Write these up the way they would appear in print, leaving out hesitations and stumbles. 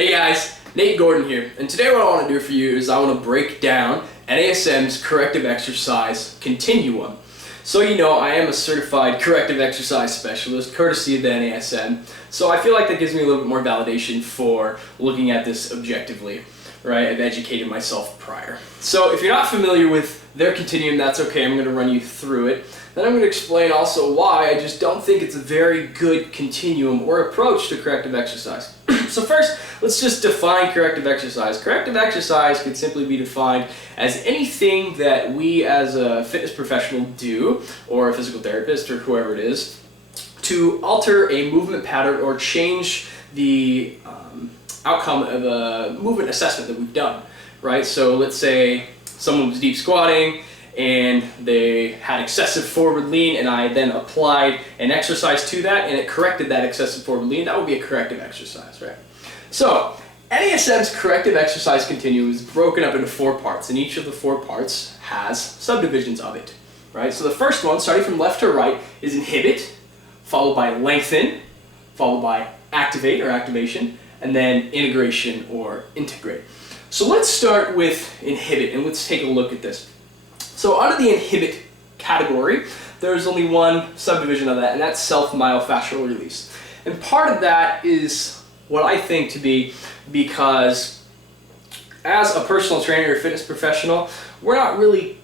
Hey guys, Nate Gordon here, and today what I want to do for you is I want to break down NASM's corrective exercise continuum. So you know, I am a certified corrective exercise specialist, courtesy of the NASM, so I feel like that gives me a little bit more validation for looking at this objectively, right? I've educated myself prior. So if you're not familiar with their continuum, that's okay, I'm going to run you through it. Then I'm going to explain also why I just don't think it's a very good continuum or approach to corrective exercise. So first, let's just define corrective exercise. Corrective exercise can simply be defined as anything that we as a fitness professional do, or a physical therapist, or whoever it is, to alter a movement pattern or change the outcome of a movement assessment that we've done, right? So let's say someone was deep squatting and they had excessive forward lean, and I then applied an exercise to that and it corrected that excessive forward lean. That would be a corrective exercise, right? So NASM's corrective exercise continuum is broken up into 4 parts, and each of the 4 parts has subdivisions of it, right? So the first one, starting from left to right, is inhibit, followed by lengthen, followed by activate or activation, and then integration or integrate. So let's start with inhibit, and let's take a look at this. So under the inhibit category, there's only one subdivision of that, and that's self-myofascial release. And part of that is what I think to be because as a personal trainer or fitness professional, we're not really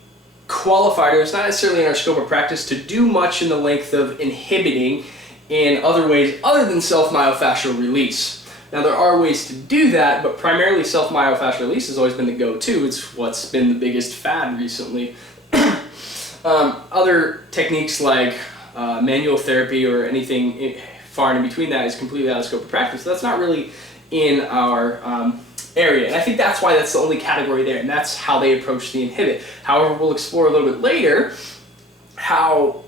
qualified, or it's not necessarily in our scope of practice, to do much in the length of inhibiting in other ways other than self-myofascial release. Now there are ways to do that, but primarily self-myofascial release has always been the go-to. It's what's been the biggest fad recently. Other techniques like manual therapy or anything far in between that is completely out of scope of practice. So that's not really in our area, and I think that's why that's the only category there, and that's how they approach the inhibit. However, we'll explore a little bit later how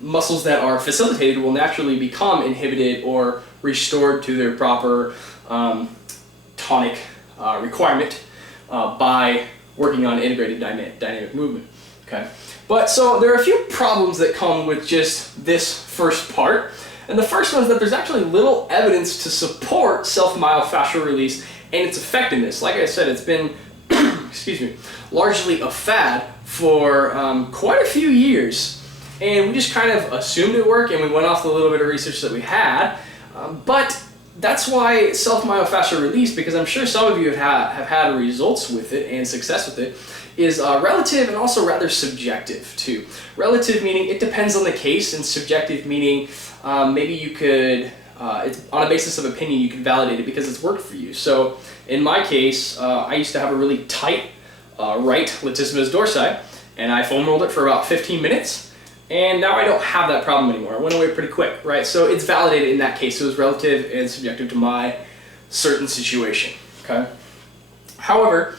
muscles that are facilitated will naturally become inhibited or restored to their proper tonic requirement by working on integrated dynamic movement. Okay, but so there are a few problems that come with just this first part, and the first one is that there's actually little evidence to support self-myofascial release and its effectiveness. Like I said, it's been excuse me, largely a fad for quite a few years, and we just kind of assumed it worked, and we went off the little bit of research that we had. But that's why self-myofascial release, because I'm sure some of you have had results with it and success with it, is relative and also rather subjective too. Relative meaning it depends on the case, and subjective meaning maybe you could, it's on a basis of opinion, you can validate it because it's worked for you. So in my case, I used to have a really tight right latissimus dorsi, and I foam rolled it for about 15 minutes. And now I don't have that problem anymore. It went away pretty quick, right? So it's validated in that case. So it was relative and subjective to my certain situation, okay? However,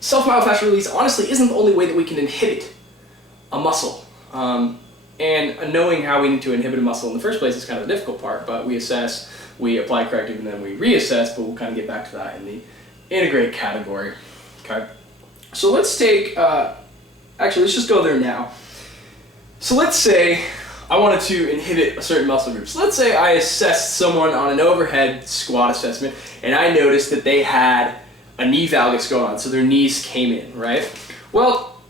self-myofascial release honestly isn't the only way that we can inhibit a muscle. And knowing how we need to inhibit a muscle in the first place is kind of the difficult part, but we assess, we apply corrective, and then we reassess, but we'll kind of get back to that in the integrate category, okay? So let's take, actually let's just go there now. So let's say I wanted to inhibit a certain muscle group. So let's say I assessed someone on an overhead squat assessment, and I noticed that they had a knee valgus going on, so their knees came in, right? Well,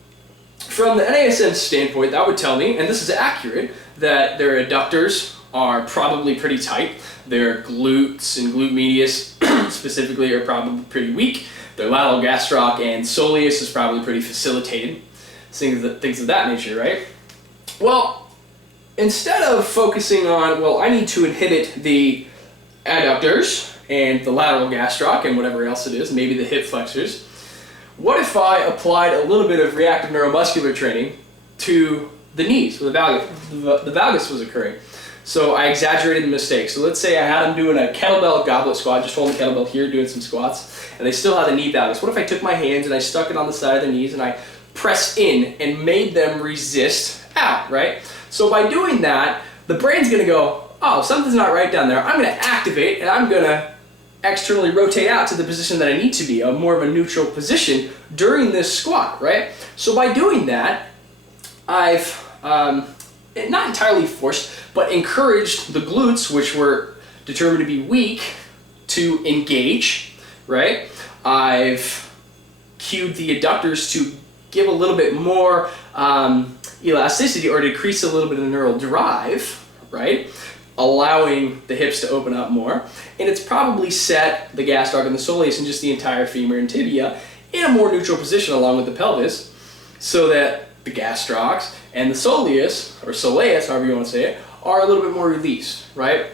from the NASM standpoint, that would tell me, and this is accurate, that their adductors are probably pretty tight, their glutes and glute medius specifically are probably pretty weak, their lateral gastroc and soleus is probably pretty facilitated, things of that nature, right? Well, instead of focusing on, well, I need to inhibit the adductors and the lateral gastroc and whatever else it is, maybe the hip flexors, what if I applied a little bit of reactive neuromuscular training to the knees where the valgus was occurring? So I exaggerated the mistake. So let's say I had them doing a kettlebell goblet squat, just holding the kettlebell here, doing some squats, and they still had a knee valgus. What if I took my hands and I stuck it on the side of their knees and I pressed in and made them resist out, right? So by doing that, the brain's gonna go, oh, something's not right down there. I'm gonna activate and I'm gonna externally rotate out to the position that I need to be, a more of a neutral position during this squat, right? So by doing that, I've not entirely forced, but encouraged the glutes, which were determined to be weak, to engage, right? I've cued the adductors to give a little bit more elasticity or decrease a little bit of the neural drive, right? Allowing the hips to open up more. And it's probably set the gastroc and the soleus and just the entire femur and tibia in a more neutral position along with the pelvis, so that the gastrocs and the soleus, or soleus, however you want to say it, are a little bit more released, right?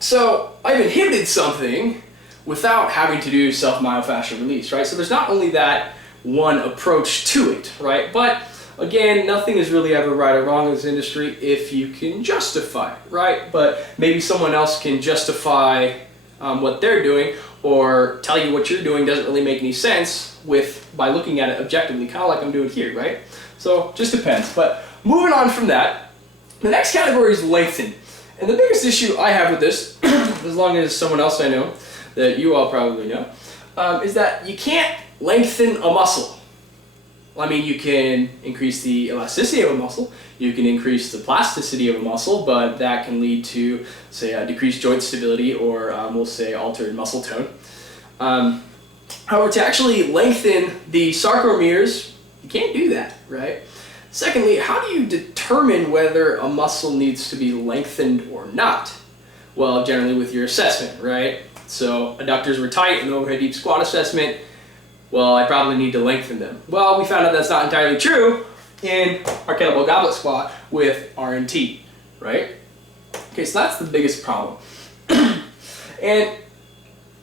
So I've inhibited something without having to do self-myofascial release, right? So there's not only that one approach to it, right? But again, nothing is really ever right or wrong in this industry if you can justify it, right? But maybe someone else can justify what they're doing or tell you what you're doing doesn't really make any sense by looking at it objectively, kind of like I'm doing here, right? So just depends. But moving on from that, the next category is lengthen. And the biggest issue I have with this, as long as someone else I know, that you all probably know, is that you can't lengthen a muscle. I mean, you can increase the elasticity of a muscle, you can increase the plasticity of a muscle, but that can lead to, say, decreased joint stability or we'll say altered muscle tone. However, to actually lengthen the sarcomeres, you can't do that, right? Secondly, how do you determine whether a muscle needs to be lengthened or not? Well, generally with your assessment, right? So adductors were tight in the overhead deep squat assessment. Well, I probably need to lengthen them. Well, we found out that's not entirely true in our kettlebell goblet squat with RNT, right? Okay, so that's the biggest problem. And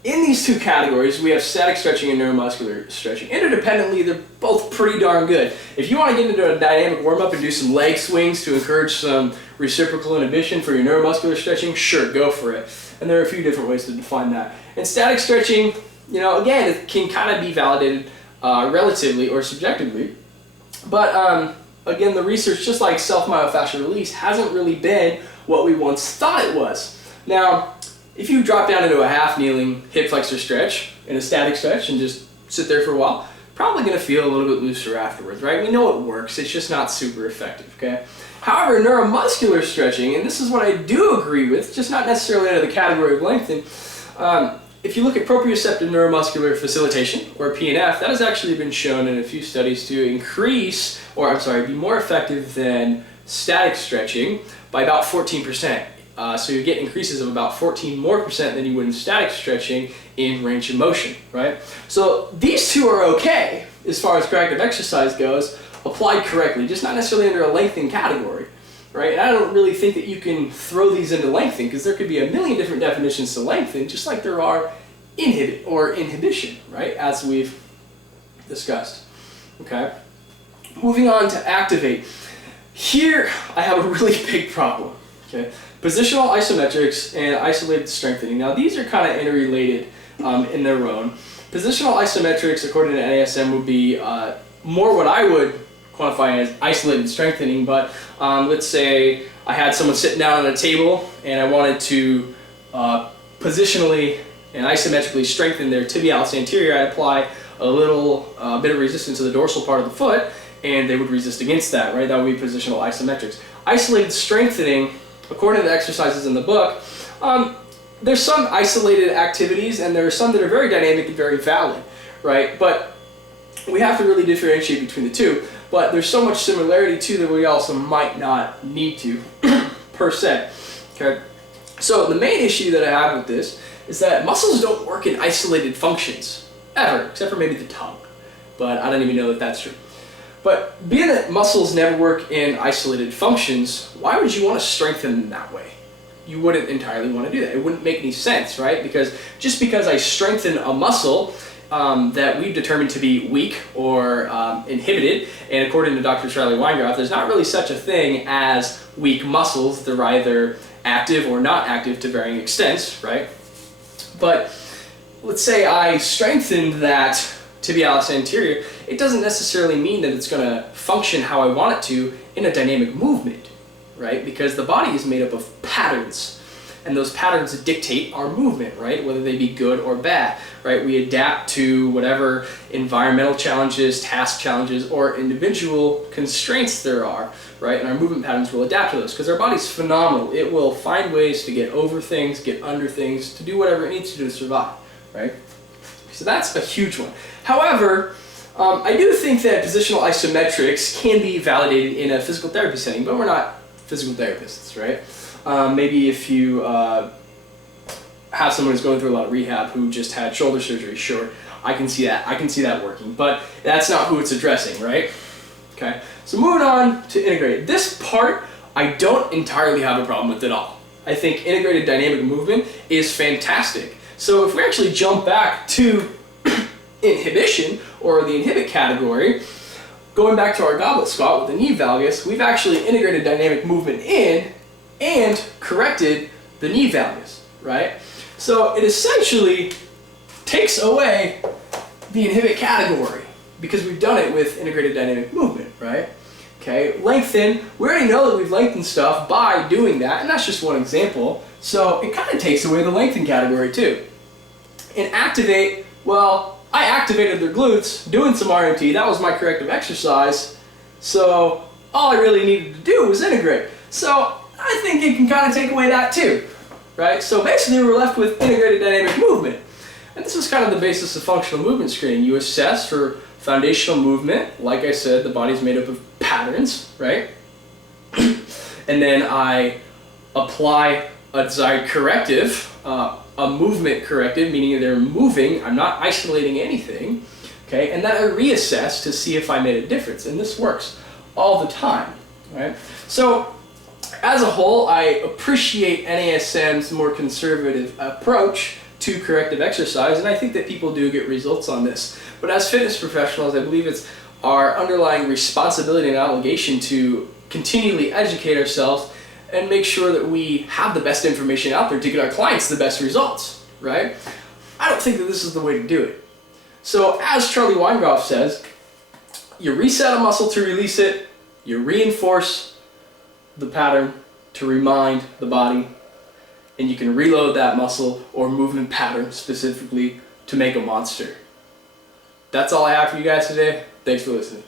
in these two categories, we have static stretching and neuromuscular stretching. Interdependently, they're both pretty darn good. If you want to get into a dynamic warm-up and do some leg swings to encourage some reciprocal inhibition for your neuromuscular stretching, sure, go for it. And there are a few different ways to define that. And static stretching, you know, again, it can kind of be validated relatively or subjectively. But again, the research, just like self-myofascial release, hasn't really been what we once thought it was. Now, if you drop down into a half kneeling hip flexor stretch in a static stretch and just sit there for a while, probably going to feel a little bit looser afterwards, right? We know it works, it's just not super effective, okay? However, neuromuscular stretching, and this is what I do agree with, just not necessarily under the category of lengthening, if you look at proprioceptive neuromuscular facilitation, or PNF, that has actually been shown in a few studies to increase, or I'm sorry, be more effective than static stretching by about 14%. So you get increases of about 14% more than you would in static stretching in range of motion, right? So these two are okay as far as corrective exercise goes, applied correctly, just not necessarily under a lengthening category, right? And I don't really think that you can throw these into lengthening because there could be a million different definitions to lengthen, just like there are inhibit or inhibition, right? As we've discussed, okay? Moving on to activate. Here I have a really big problem, okay? Positional isometrics and isolated strengthening. Now these are kind of interrelated in their own. Positional isometrics, according to NASM, would be more what I would quantify as isolated strengthening, but let's say I had someone sitting down on a table and I wanted to positionally and isometrically strengthen their tibialis anterior. I'd apply a little bit of resistance to the dorsal part of the foot and they would resist against that, right? That would be positional isometrics. Isolated strengthening, according to the exercises in the book, there's some isolated activities and there are some that are very dynamic and very valid, right? But we have to really differentiate between the two. But there's so much similarity too that we also might not need to, per se, okay? So the main issue that I have with this is that muscles don't work in isolated functions, ever, except for maybe the tongue. But I don't even know that that's true. But being that muscles never work in isolated functions, why would you want to strengthen them that way? You wouldn't entirely want to do that. It wouldn't make any sense, right? Because just because I strengthen a muscle that we've determined to be weak or inhibited, and according to Dr. Charlie Weingraf, there's not really such a thing as weak muscles. They're either active or not active to varying extents, right? But let's say I strengthened that tibialis anterior, it doesn't necessarily mean that it's going to function how I want it to in a dynamic movement, right? Because the body is made up of patterns. and those patterns dictate our movement, right? Whether they be good or bad, right? We adapt to whatever environmental challenges, task challenges, or individual constraints there are, right? And our movement patterns will adapt to those because our body's phenomenal. It will find ways to get over things, get under things, to do whatever it needs to do to survive, right? So that's a huge one. However, I do think that positional isometrics can be validated in a physical therapy setting, but we're not physical therapists, right? Maybe if you have someone who's going through a lot of rehab who just had shoulder surgery, sure, I can see that. I can see that working, but that's not who it's addressing, right? Okay, so moving on to integrated. This part, I don't entirely have a problem with at all. I think integrated dynamic movement is fantastic. So if we actually jump back to inhibition, or the inhibit category, going back to our goblet squat with the knee valgus, we've actually integrated dynamic movement in and corrected the knee valgus, right? So it essentially takes away the inhibit category because we've done it with integrated dynamic movement, right? Okay, lengthen, we already know that we've lengthened stuff by doing that, and that's just one example. So it kind of takes away the lengthen category too. And activate, well, I activated their glutes doing some RMT. That was my corrective exercise. So all I really needed to do was integrate. So I think it can kind of take away that too, right? So basically we're left with integrated dynamic movement. And this is kind of the basis of functional movement screening. You assess for foundational movement. Like I said, the body's made up of patterns, right? And then I apply a desired corrective, a movement corrective, meaning they're moving, I'm not isolating anything, okay? And then I reassess to see if I made a difference, and this works all the time, right? So, as a whole, I appreciate NASM's more conservative approach to corrective exercise, and I think that people do get results on this. But as fitness professionals, I believe it's our underlying responsibility and obligation to continually educate ourselves and make sure that we have the best information out there to get our clients the best results, right? I don't think that this is the way to do it. So as Charlie Weingoff says, you reset a muscle to release it, you reinforce the pattern to remind the body, and you can reload that muscle or movement pattern specifically to make a monster. That's all I have for you guys today. Thanks for listening.